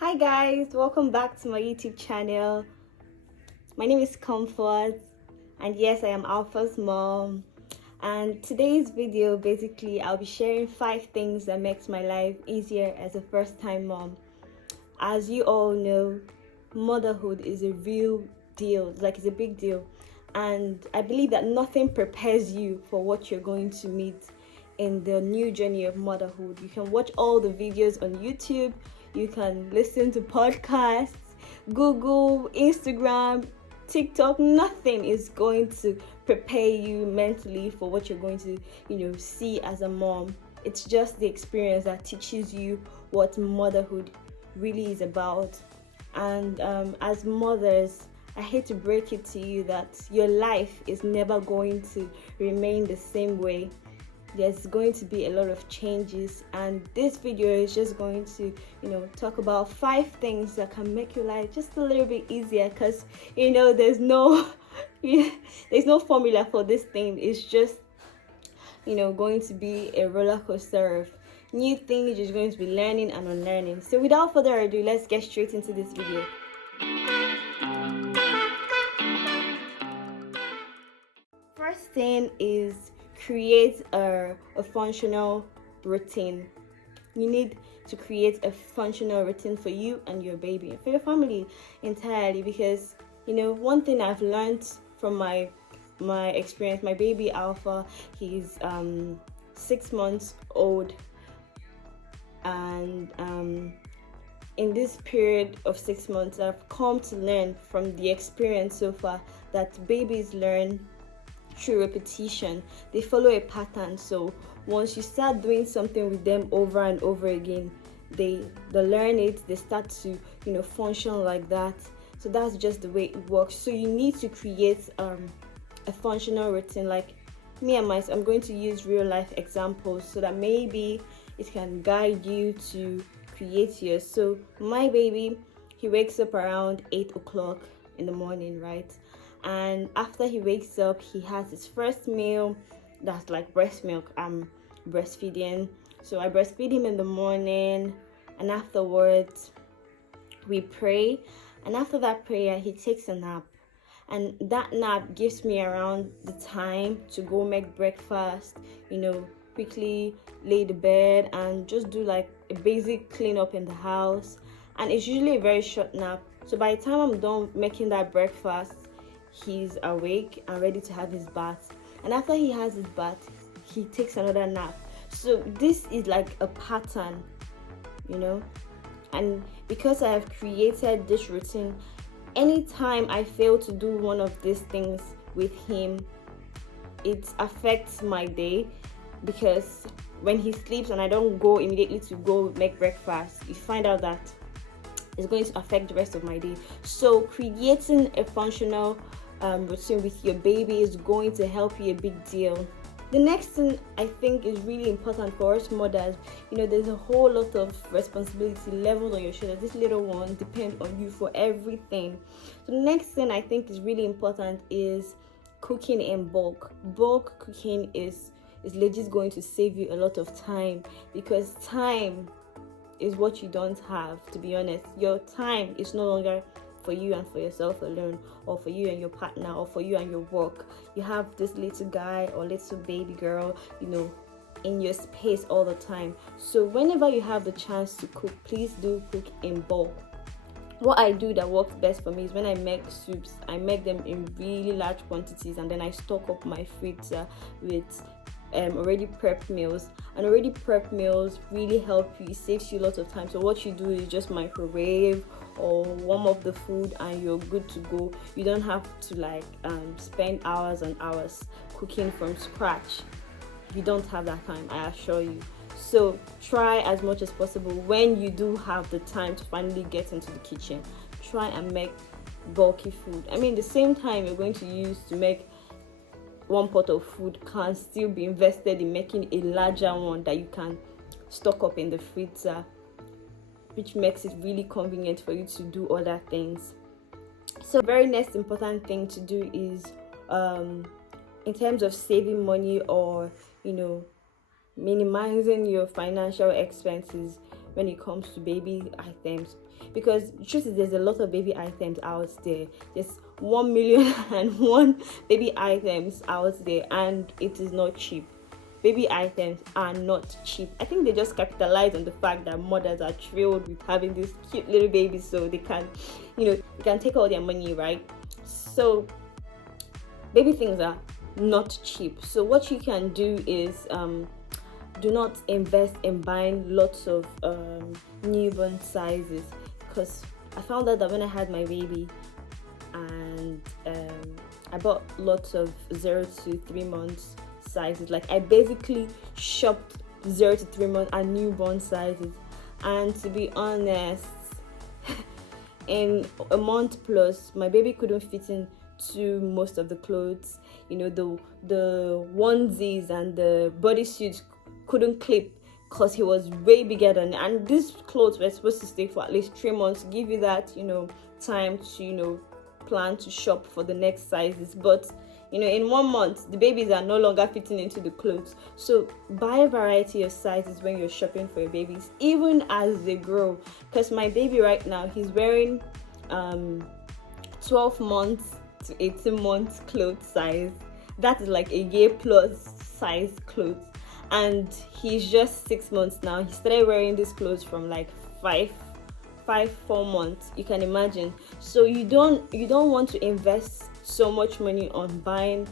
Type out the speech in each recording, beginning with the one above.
Hi guys, welcome back to my YouTube channel. My name is Comfort, and yes, I am Alpha's mom. And today's video, basically I'll be sharing 5 things that makes my life easier as a first-time mom. As you all know, motherhood is a real deal, it's a big deal, and I believe that nothing prepares you for what you're going to meet in the new journey of motherhood. You can watch all the videos on YouTube, you can listen to podcasts, Google, Instagram, TikTok. Nothing is going to prepare you mentally for what you're going to see as a mom. It's just the experience that teaches you what motherhood really is about. And as mothers, I hate to break it to you that your life is never going to remain the same way. There's going to be a lot of changes, and this video is just going to talk about 5 things that can make your life just a little bit easier, because there's no there's no formula for this thing. It's just going to be a roller coaster of new things you're going to be learning and unlearning. So without further ado, let's get straight into this video. First thing is create a functional routine. You need to create a functional routine for you and your baby, for your family entirely, because one thing I've learned from my experience, my baby Alpha, he's 6 months old, and in this period of 6 months I've come to learn from the experience so far that babies learn through repetition. They follow a pattern. So once you start doing something with them over and over again, they learn it. They start to function like that. So that's just the way it works. So you need to create a functional routine. Like me and myself, I'm going to use real life examples so that maybe it can guide you to create yours. So my baby, he wakes up around 8 o'clock in the morning, right? And after he wakes up, he has his first meal. That's like breast milk. I'm breastfeeding, so I breastfeed him in the morning, and afterwards we pray, and after that prayer he takes a nap, and that nap gives me around the time to go make breakfast, quickly lay the bed and just do like a basic cleanup in the house. And it's usually a very short nap, so by the time I'm done making that breakfast, he's awake and ready to have his bath. And after he has his bath, he takes another nap. So this is like a pattern, and because I have created this routine, anytime I fail to do one of these things with him, it affects my day, because when he sleeps and I don't go immediately to go make breakfast, you find out that it's going to affect the rest of my day. So creating a functional routine with your baby is going to help you a big deal. The next thing I think is really important for us mothers, there's a whole lot of responsibility leveled on your shoulders. This little one depends on you for everything. So the next thing I think is really important is cooking in bulk. Bulk cooking is legit going to save you a lot of time, because time is what you don't have. To be honest, your time is no longer for you and for yourself alone, or for you and your partner, or for you and your work. You have this little guy or little baby girl in your space all the time. So whenever you have the chance to cook, please do cook in bulk. What I do that works best for me is when I make soups, I make them in really large quantities, and then I stock up my freezer with already prepped meals. And already prepped meals really help you. It saves you a lot of time. So what you do is just microwave or warm up the food and you're good to go. You don't have to spend hours and hours cooking from scratch. You don't have that time, I assure you. So try as much as possible, when you do have the time to finally get into the kitchen, try and make bulky food. I mean, the same time you're going to use to make one pot of food can still be invested in making a larger one that you can stock up in the freezer, which makes it really convenient for you to do other things. So the very next important thing to do is in terms of saving money or minimizing your financial expenses, when it comes to baby items, because truth is there's a lot of baby items out there. There's 1,000,001 baby items out there, and it is not cheap. Baby items are not cheap. I think they just capitalize on the fact that mothers are thrilled with having these cute little babies, so they can, they can take all their money, right? So baby things are not cheap. So what you can do is do not invest in buying lots of newborn sizes, because I found out that when I had my baby, and I bought lots of 0 to 3 months sizes. Like, I basically shopped 0 to 3 months and newborn sizes, and to be honest, in a month plus, my baby couldn't fit into most of the clothes. The onesies and the bodysuits couldn't clip because he was way bigger than, and these clothes were supposed to stay for at least 3 months to give you that time to plan to shop for the next sizes. But in 1 month, the babies are no longer fitting into the clothes. So buy a variety of sizes when you're shopping for your babies, even as they grow. Because my baby right now, he's wearing 12 months to 18 months clothes size. That is like a year plus size clothes. And he's just 6 months now. He started wearing these clothes from like 4 months. You can imagine. So you don't want to invest so much money on buying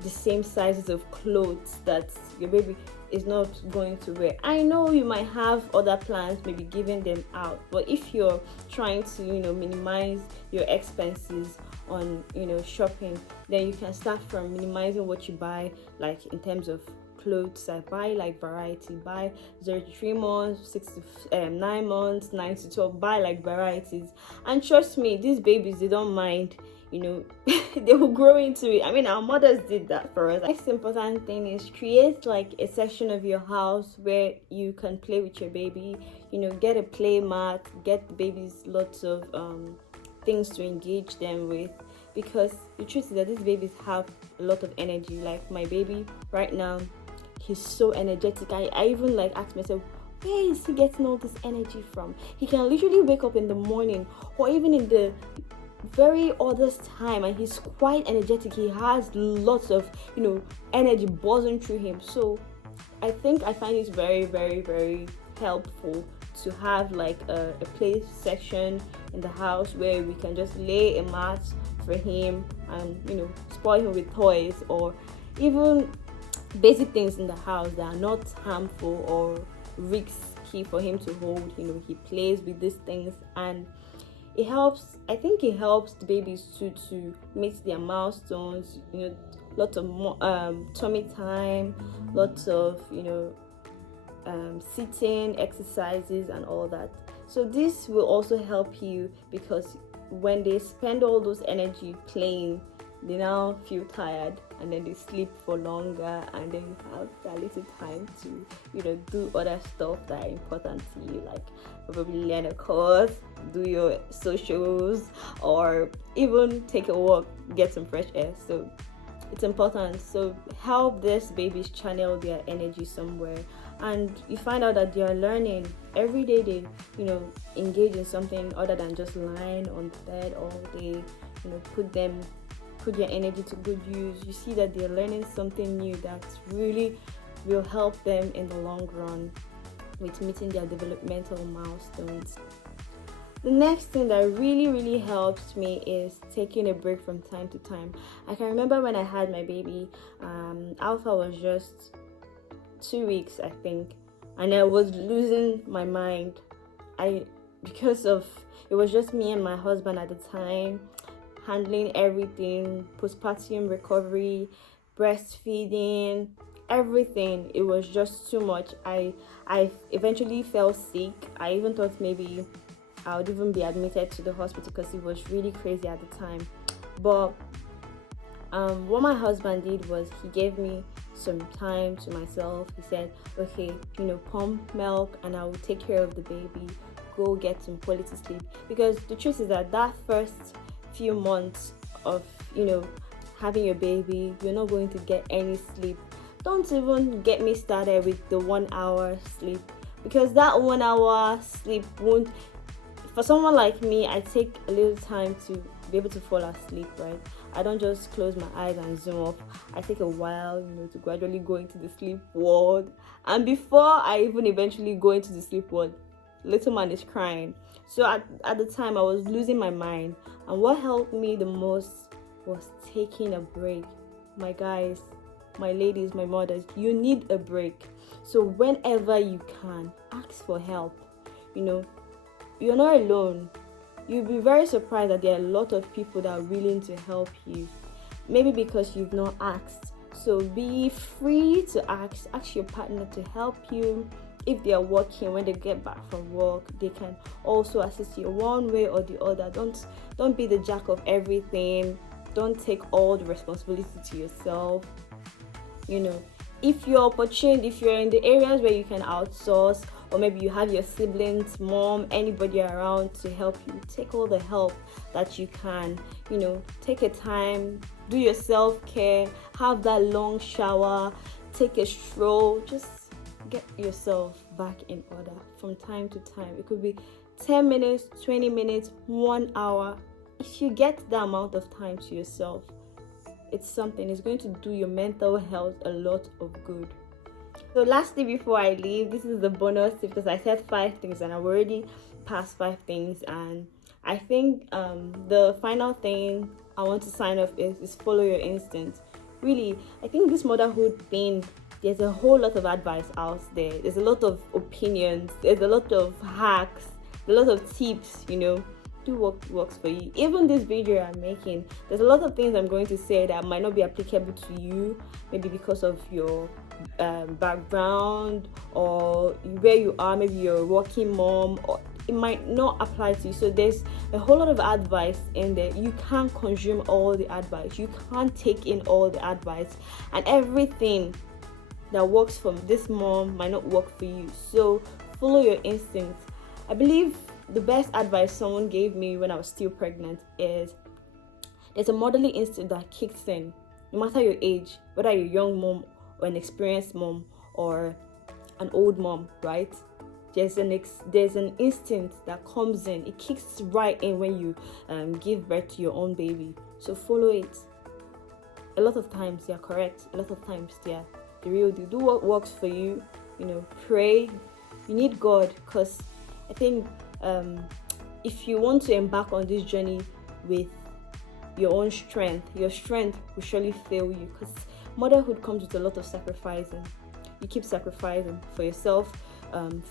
the same sizes of clothes that your baby is not going to wear. I know you might have other plans, maybe giving them out, but if you're trying to minimize your expenses on shopping, then you can start from minimizing what you buy, like in terms of clothes. I buy like variety, buy 0 to 3 months, 6 to 9 months, 9 to 12, buy like varieties. And trust me, these babies, they don't mind. They will grow into it. I mean, our mothers did that for us. The next important thing is create like a section of your house where you can play with your baby. Get a play mat, get the babies lots of things to engage them with, because the truth is that these babies have a lot of energy. Like my baby right now, he's so energetic. I even like ask myself, where is he getting all this energy from? He can literally wake up in the morning or even in the very oddest time, and he's quite energetic. He has lots of energy buzzing through him. So I think I find it very, very, very helpful to have like a play section in the house where we can just lay a mat for him and spoil him with toys, or even basic things in the house that are not harmful or risky for him to hold. He plays with these things, and it helps. I think it helps the babies to meet their milestones. Lots of tummy time, lots of sitting exercises and all that. So this will also help you, because when they spend all those energy playing, they now feel tired, and then they sleep for longer, and then you have that little time to do other stuff that are important to you, like probably learn a course, do your socials, or even take a walk, get some fresh air. So it's important. So help these babies channel their energy somewhere, and you find out that they are learning every day. They engage in something other than just lying on the bed all day. Put their energy to good use. You see that they're learning something new that really will help them in the long run with meeting their developmental milestones. The next thing that really helps me is taking a break from time to time. I can remember when I had my baby, Alpha was just 2 weeks, I think, and I was losing my mind. Because of it was just me and my husband at the time, handling everything, postpartum recovery, breastfeeding, everything. It was just too much. I eventually fell sick. I even thought maybe I would even be admitted to the hospital because it was really crazy at the time. But what my husband did was he gave me some time to myself. He said, okay, pump milk and I will take care of the baby. Go get some quality sleep. Because the truth is that first few months of having your baby, you're not going to get any sleep. Don't even get me started with the 1 hour sleep. because that 1 hour sleep won't, for someone like me, I take a little time to be able to fall asleep, right? I don't just close my eyes and zoom off. I take a while, to gradually go into the sleep world. And before I even eventually go into the sleep world, little man is crying. So at the time, I was losing my mind. And what helped me the most was taking a break. My guys, my ladies, my mothers, you need a break. So whenever you can, ask for help. You're not alone. You'll be very surprised that there are a lot of people that are willing to help you. Maybe because you've not asked. So be free to ask your partner to help you. If they are working, when they get back from work, they can also assist you one way or the other. Don't be the jack of everything. Don't take all the responsibility to yourself. If you're opportune, if you're in the areas where you can outsource, or maybe you have your siblings, mom, anybody around to help you, take all the help that you can. Take a time, do your self-care, have that long shower, take a stroll, just get yourself back in order from time to time. It could be 10 minutes, 20 minutes, 1 hour. If you get that amount of time to yourself, it's going to do your mental health a lot of good. So lastly, before I leave, this is the bonus tip, because I said 5 things and I've already passed 5 things, and I think the final thing I want to sign off is follow your instincts. Really, I think this motherhood thing, there's a whole lot of advice out there. There's a lot of opinions, there's a lot of hacks, a lot of tips, do what works for you. Even this video I'm making, there's a lot of things I'm going to say that might not be applicable to you, maybe because of your background or where you are. Maybe you're a working mom, or it might not apply to you. So there's a whole lot of advice in there. You can't consume all the advice, you can't take in all the advice, and everything that works for this mom might not work for you. So follow your instincts. I believe the best advice someone gave me when I was still pregnant is there's a motherly instinct that kicks in no matter your age, whether you're a young mom or an experienced mom or an old mom, right? There's an instinct that comes in. It kicks right in when you give birth to your own baby. So follow it. A lot of times they're correct. A lot of times they're the real deal. Do what works for you. Pray. You need God, because I think if you want to embark on this journey with your own strength, your strength will surely fail you, because motherhood comes with a lot of sacrificing. You keep sacrificing for yourself,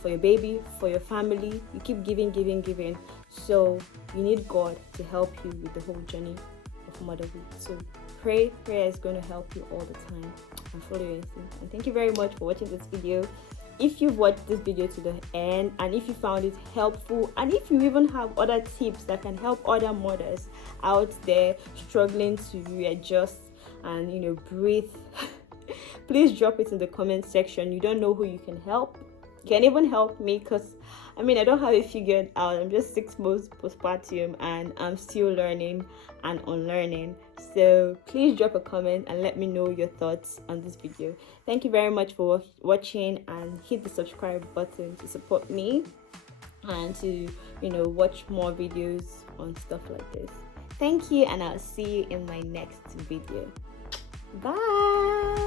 for your baby, for your family. You keep giving. So you need God to help you with the whole journey of motherhood. So prayer is going to help you all the time, and follow your instinct. And thank you very much for watching this video. If you've watched this video to the end, and if you found it helpful, and if you even have other tips that can help other mothers out there struggling to readjust and breathe, please drop it in the comment section. You don't know who you can help. You can even help me, because I don't have it figured out. I'm just 6 months postpartum and I'm still learning and unlearning. So please drop a comment and let me know your thoughts on this video. Thank you very much for watching, and hit the subscribe button to support me and to watch more videos on stuff like this. Thank you, and I'll see you in my next video. Bye.